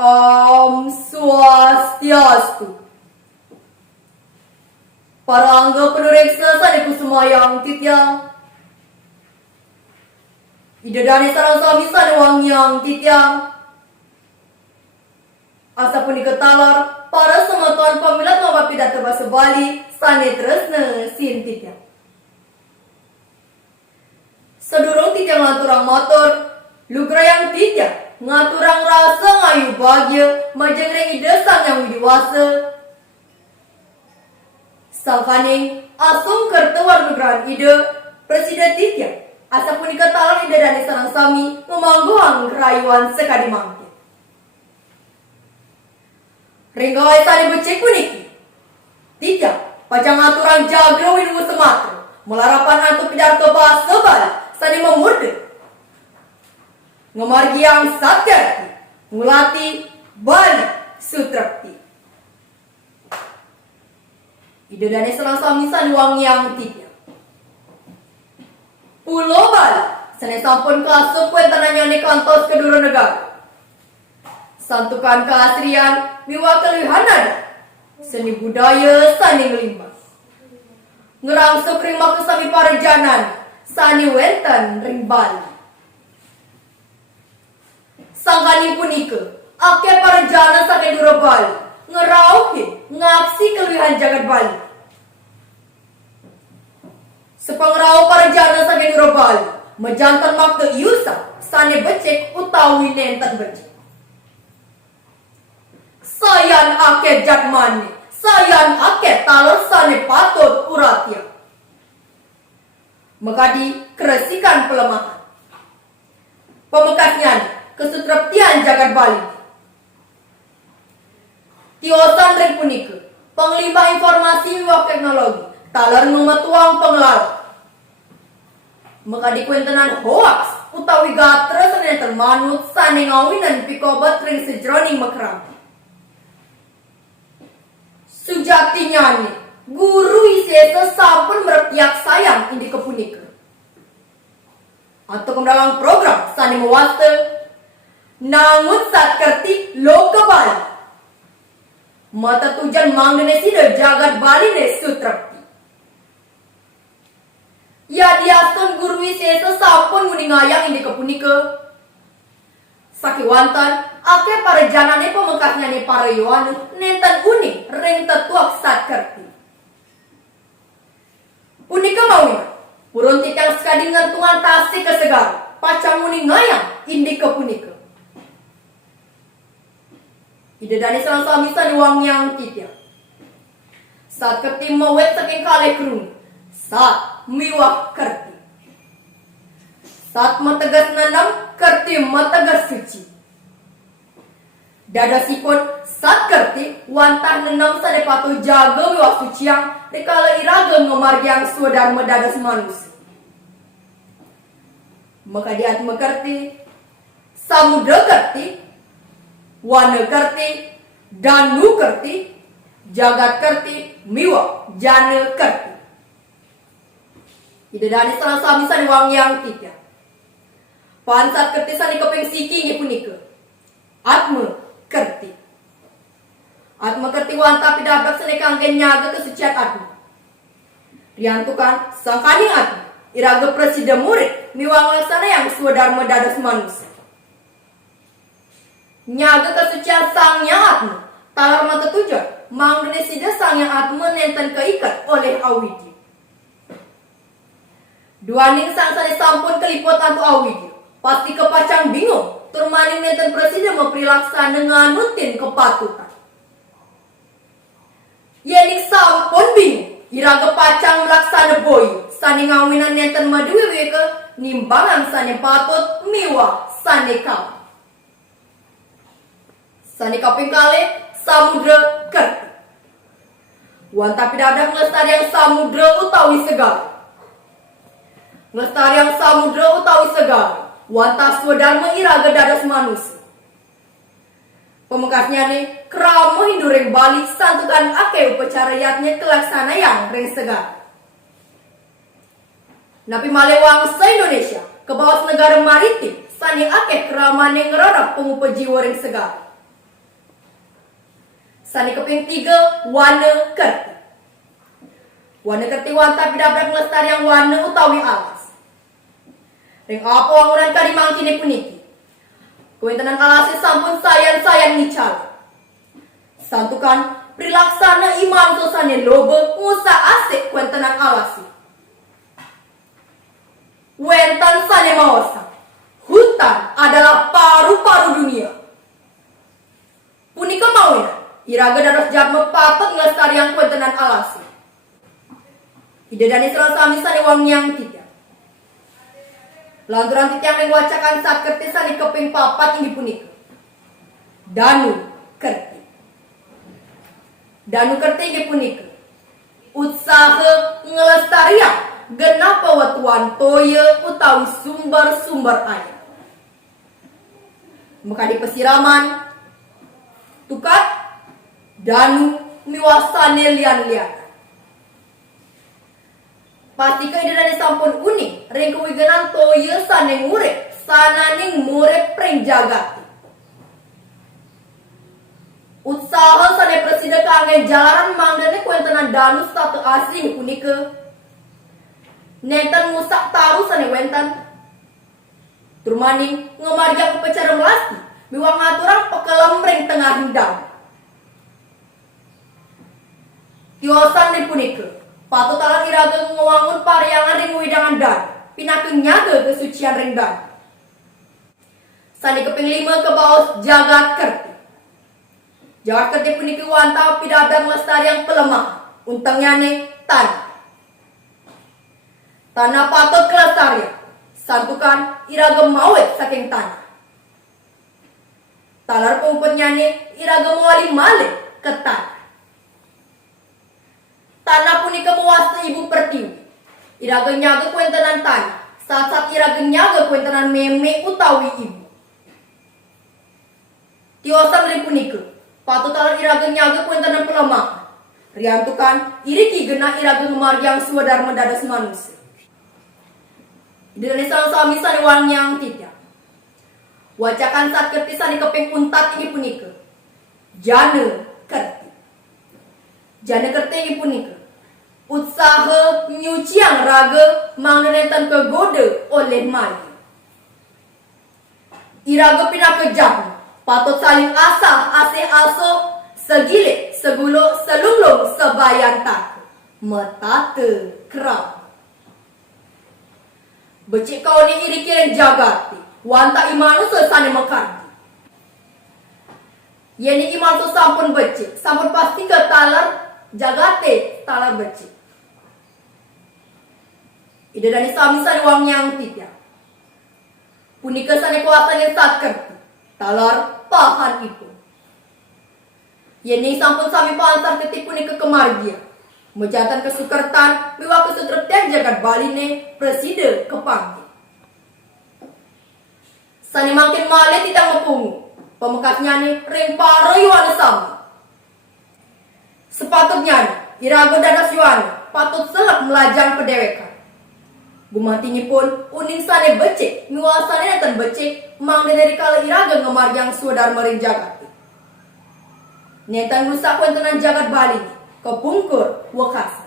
Om Swastiastu. Para angga penureksa saneku semayang titiang. Ida dani sarang sami sane wangyang titiang. Asa pun diketalar para sematuan pamilat mama pidato bahasa Bali sane tresna sin titiang. Sedurung titiang lanturang motor, lugrayang titiang. Ngaturang rasa ngayu bahagia majengreng ide sang yang widiwasa. Sangkaning asum kertewar nugrahan ide presiden titiang asa pun diketalan ide dan sarang sami memangguang kerayuan sekadi mangke. Ringgawai sani becek puniki titiang pajang ngaturang jagro widu sematra melarapan antu pidato bahasa Bali sani memurde Ngemargi yang satyarti, ngulati Bali Sutrakti. Ide dane selang sami san wang yang tiga. Pulau Bali, sane sampun kasuk kuentananya ni kantos kedua negara. Santukan keasrian, miwa keluhanada, seni budaya sani ngelimbas. Ngerangsuk rimah kesami parejanan, sani wenten ring Bali. Sangkani punika, ake para jana saking dura Bali, ngerauhin, ngaksi keluhan jagat Bali. Sepangrau para jana saking dura Bali, mejantan makta iusa, sane becek utawi nenten becek. Sayan ake jatmane, sayan ake talor sane patut uratia. Mekadi keresikan pelemahan. Pemekasnya kesutraptian jagat Bali. Tiosan ring punika, penglima informasi wiwak teknologi, talar memetuang pengelar. Maka dikuentenan hoaks, utawi gatra senenten manut sane ngawinan pikobat ring sejroning mekeram. Sujatinya nih, guru isesa sampun meretiak sayang indi kepunika. Atau dalam program sane mewasta namun saat kerti loka Bali. Mata tujan manggene sida jagat Bali ne Sutrakti. Ya diasun guru wisesa sampun muningayang indi kepunika. Sakiwantan ake para janane pemekasnya ne para yoanu nenten uning ring tetuak saat kerti. Unika mawina purun titang sekadi ngantungan tasik kesegar pacang muningayang indi kepunika. Ide dani salang sami san wang yang titiang. Saat kerti mawet saking kale kerung. Saat miwah kerti. Saat mategas nanam kerti mategas suci. Dada sipun saat kerti wantah nanam sane patuh jaga miwah suci yang dikala iraga ngemargi yang swadharma dadas manusia. Maka diat mekerti samudra kerti wana kerti, danu kerti, jagat kerti, miwa, jana kerti. Ida dani salang sami sani wang yang tiga. Pansat kerti sani kepeng siki nge punika. Atma kerti. Atma kerti wanta pidadak sani kangken nyaga kesucian atma. Riantukan sangkani atma. Iraga presiden murid, miwang laksana yang swadharma dadas manusia. Nyaga kesucian sangnya atma, talar mata tujuan, manggene sida sangnya atma nenten keikat oleh awidi. Duaning sang sane sampun kelipot antu awidi, pasti kepacang bingung, turmaning nenten presiden memprilaksana nganutin kepatutan. Yening sampun bingung, iraga pacang melaksana boy, sane ngawinan nenten maduwe weke, nimbangan sane patut miwah sane kau. Sani kaping kali samudra kerti. Wanta pidadak ngelestari yang samudra utawi segar. Ngelestari yang samudra utawi segar. Wanta swadharma iraga dadas manusia. Pemekasnya nih krama hindu ring Bali santukan ake upacara yatnya kelaksana yang ring segar. Napi malewang se-Indonesia ke bawah negara maritim sani ake keramane ngerorok pengupa jiwa ring segar. Sani keping 3 wana kerti. Wana kerti wanta pidabrak ngelestariang wana utawi alas. Ring apa wangunan karimang kini puniki. Kuintenan alasi sampun sayan-sayan ngical. Santukan prilaksana iman tosane lobe ngusa asik kuintenan alasi. Wentan sane maosa. Hutan adalah paru-paru dunia. Punika mawina, iraga dados jadme patut ngelestariang kuintenan alasi. Idedani serasami sane wangyang tiga. Lanturan titiang yang wacakan saat kerti sani keping 4 inggih punika. Danu kerti. Danu kerti inggih punika. Usaha ngelestarian genapa watuan toya utawi sumber-sumber air. Maka di pesiraman tukat danu miwasane lian-lian. Pasti kaidana sampun unik, ring kewiganan toya saneng urip, sananing murip pring jagati. Usaha sane presida kangen jalaran mangdane kuentenan danu satu asli punika. Nenten musak taru sane wentan. Turmaning ngemarjak upacara melasti, miwang ngaturang pekelem ring tengah hindang. Tiosan di punika. Patut alat iraga ngewangun pariangan ring widangan dan pinakeun nyaga kesucian ring dan. Sandi keping 5 ke baos jagat kerti. Jagat kerti puniki wanta pidabrak lestariang pelemah untangnya ne tanah. Tanah patut kelestarian. Santukan iraga mawet saking tanah. Talar pengupetnya ne iraga mawali malih ke tanah. Tanah punika mewasta ibu pertiwi. Iraga nyaga kuentenan tanah. Saat iraga nyaga kuentenan meme utawi ibu. Tiosan ring punika. Patut alat iraga nyaga kuentenan pelemah. Riantukan iriki genah iraga ngemaryang suwadar mendadas manusia. Idene sami sane wangyang tidak. Wacakan saat kerti sane keping untat ini punika. Jana kerti. Jana kerti ini punika. Usaha nyuciang raga mangnenetan kegoda oleh maya. Iraga pinaka jahna, patut saling asah ase aso, segile, segulo, selulung, sebayan tak. Metate kerang. Becik kau ni iri kiren jagati, wanta imanu sesane mekarti. Yeni iman tu sampun becik, sampun pasti ke talar jagate talar becik. Ida dani sami sane wangyang tidak. Punika sane kuasane sat kerti, talar pahan itu. Yeni sampun sami pansar ketik punika kemargia. Mejatan kesukertan, miwa kesutreptian jagat baline, preside kepanggil. Sane makin malih tidak mepungu, pemekatnya ni ring paro yuana sami. Sepatutnya ni, irago dadas yuana, patut selap melajang pedewekan. Gumatinya pun uning sane becik, miwasane neten becik, mang dari kala iraga ngemarjang suadar mering jagat. Netan rusak kuentenan jagat bali, kepungkur wakasa.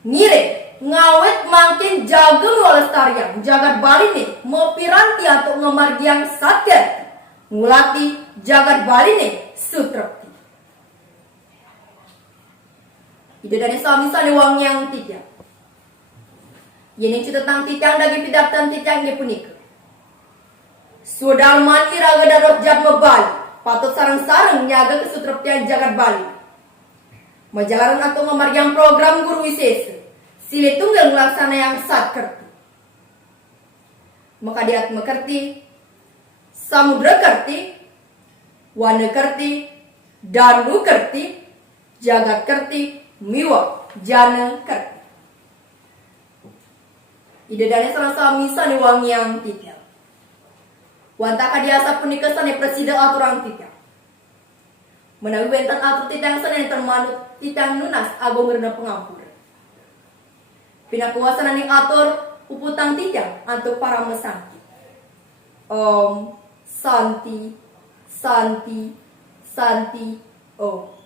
Ngire, ngawet makin jaga walestarian jagat bali ni, mau piranti atau ngemarjang satker, ngulati jagat bali ni sutrapti. Ida dari sami sane wangyang tiga. Yening tentang titiang dagi pidaptan titiang ni punika. Sudah mati raga darot jab mebali, patut sarang-sarang nyaga kesutraptian jagat bali. Majalaran atau ngemaryang program guru wisesa, sile tunggal ngelaksana yang sat kerti. Maka diat mekerti, samudra kerti, wana kerti, danu kerti, jagat kerti, miwa, jana kerti. Ida dane serasa misa ni wangyang tiga. Wanta kadiasa punika sane presida aturang tiga. Menawi wenten atur titang sane termanut titang nunas agong rena pengampur. Pinakuasa ning atur puputang titang antuk para mesangki. Om Santi Santi Santi O.